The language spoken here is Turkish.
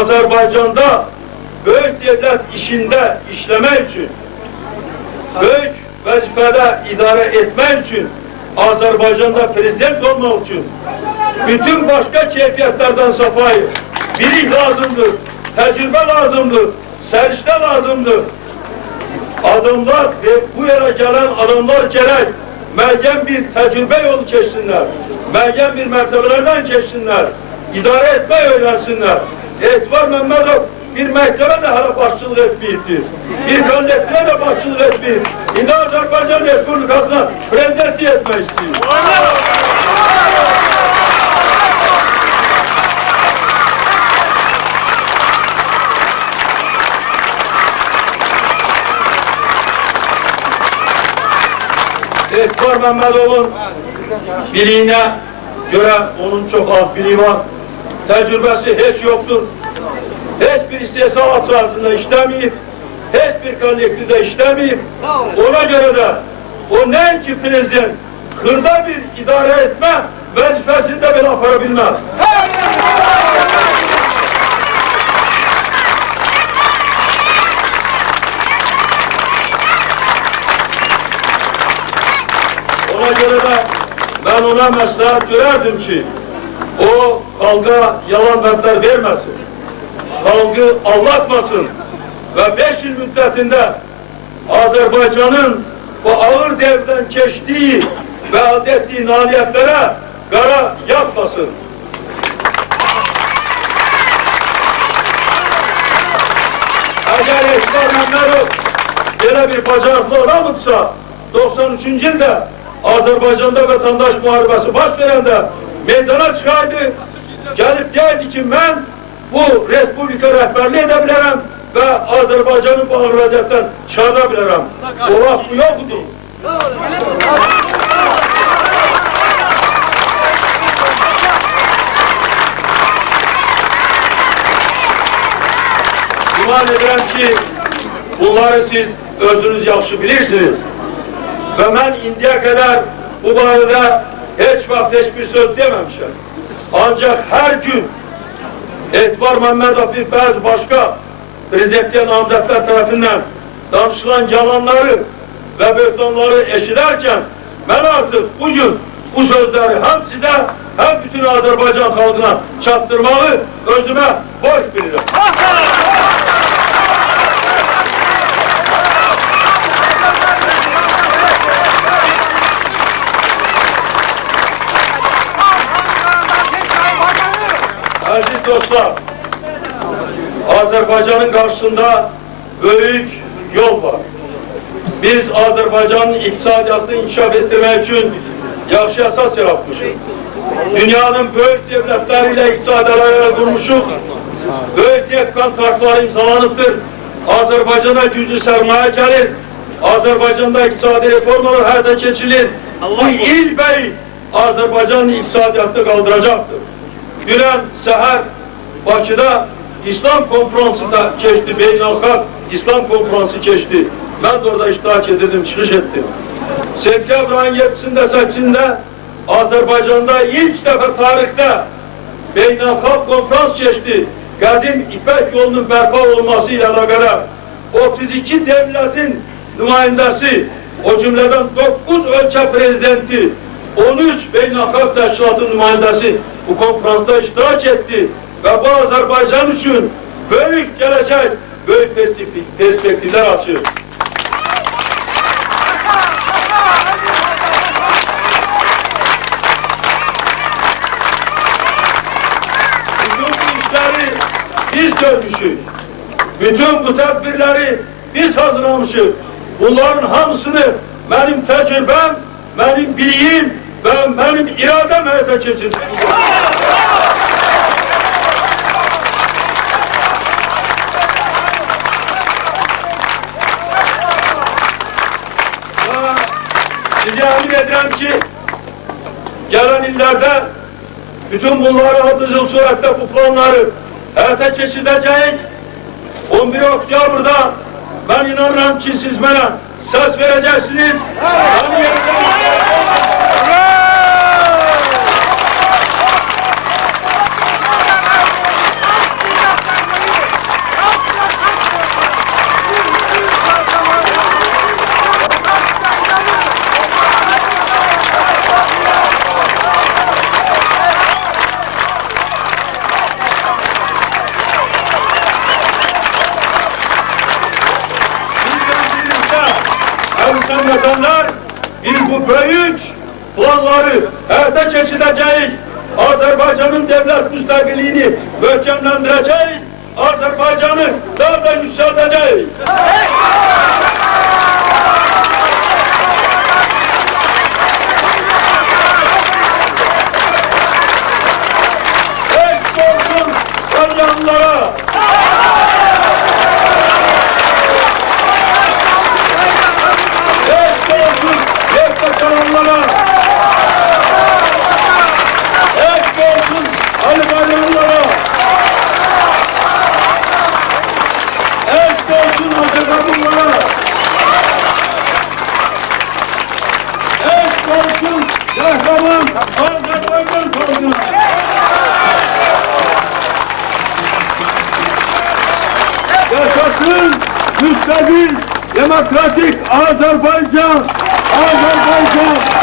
Azerbaycan'da büyük devlet işinde işleme için, büyük vazifede idare etme için, Azerbaycan'da prezident olmak için, bütün başka keyfiyetlerden safayı, bilik lazımdır, tecrübe lazımdır, serişte lazımdır. Adamlar ve bu yere gelen adamlar gerek müəyyən bir tecrübe yolu geçsinler, müəyyən bir mertebelerden geçsinler, idare etmeyi öğrensinler. Etibar Mehmetov bir mektebe de hala başçılık etmeyiptir. Bir kollektive de başçılık etmeyip. Şimdi Azerbaycan Respublikası'na prezidentliği etmek istiyor. Etibar Mehmetov'un biliğine göre onun çok az biliği var. Tecrübesi hiç yoktur. Hiçbir istihsalat sahasında işlemeyip, hiçbir kollektifde işlemeyip, ona göre de o ne ki prezident kırda bir idare etme vazifesini de bile yaparabilmez. Ona göre de ben ona maslahat görerdim ki o halka yalan vaatler vermesin, halkı aldatmasın ve 5 yıl müddetinde Azerbaycan'ın bu ağır devrden geçtiği ve elde ettiği nailiyetlere kara yapmasın. Eğer Etibar Mehmetov böyle bir bacarıklı adamıdsa 93. yılda Azerbaycan'da vatandaş muharebesi baş verende meydana çıkardı. Gelip geldi ki ben bu Respublika rehberliği edebilirim ve Azerbaycan'ın bu ağır vaziyetten çıkarabilirim. O hakkı yoktu. İman ederim ki bunları siz özünüz yaxşı bilirsiniz. Ve ben indiye kadar bu barədə hiç vaxt hiçbir söz dememişim. Ancak her gün Etibar Mehmetov bir bazı başka prezidentliğe namzatlar tarafından danışılan yalanları ve böhtanları eşiderken ben artık bugün bu sözleri hem size hem bütün Azerbaycan halkına çattırmalı, özüme borç bilirim. Aziz dostlar, Azerbaycan'ın karşısında büyük yol var. Biz Azerbaycan'ın iktisadiyatını inkişaf ettirmek için yaxşı esas yaratmışız. Dünyanın büyük devletleriyle iktisadiyalarıyla kurmuşuz. Büyük neft kontratları imzalanıptır. Azerbaycan'a güclü sermaye gelir. Azerbaycan'da iktisadi reformalar hayata geçirilir. Bu il bey Azerbaycan'ın iktisadiyatını kaldıracaktır. Gülen seher Bakı'da İslam konferansı da geçti, Beynelhalk İslam konferansı geçti. Ben de orada iştirak edildim, çıkış ettim. Sentyabr ayın 7'sinde, 8'inde Azerbaycan'da ilk defa tarihte Beynelhalk konferans geçti. Kadim İpek yolunun berpa olmasıyla alakalı 32 devletin nümayendesi, o cümleden 9 ülke prezidenti, 13 Beynelhalk Teşkilatı nümayendesi bu konferansta iştirak etti ve bu Azerbaycan için büyük gelecek, büyük perspektifler açıyor. Bütün bu işleri biz görmüşüz. Bütün bu tedbirleri biz hazırlamışız. Bunların hamısını benim tecrübem, benim bilgim ve benim iradem hayata geçirdi. Size emin ederim ki gelen illerde bütün bunları hızlı surette bu planları hayata geçirecek. 11 Oktyabır'da ben inanırım ki siz bana ses vereceksiniz. büyük planları hayata geçireceğiz. Azerbaycan'ın devlet müstakilliğini möhkemlendireceğiz. Azerbaycan'ı daha da yükselteceğiz. Eş olsun salyanlara. Eş olsun yekta çalanlara. Eş olsun Ali Bayramlara. Eş olsun Azerbaycanlara. Eş olsun kahraman Azerbaycan halkına. Yaşasın müstakil demokratik Azerbaycan! Azerbaycan!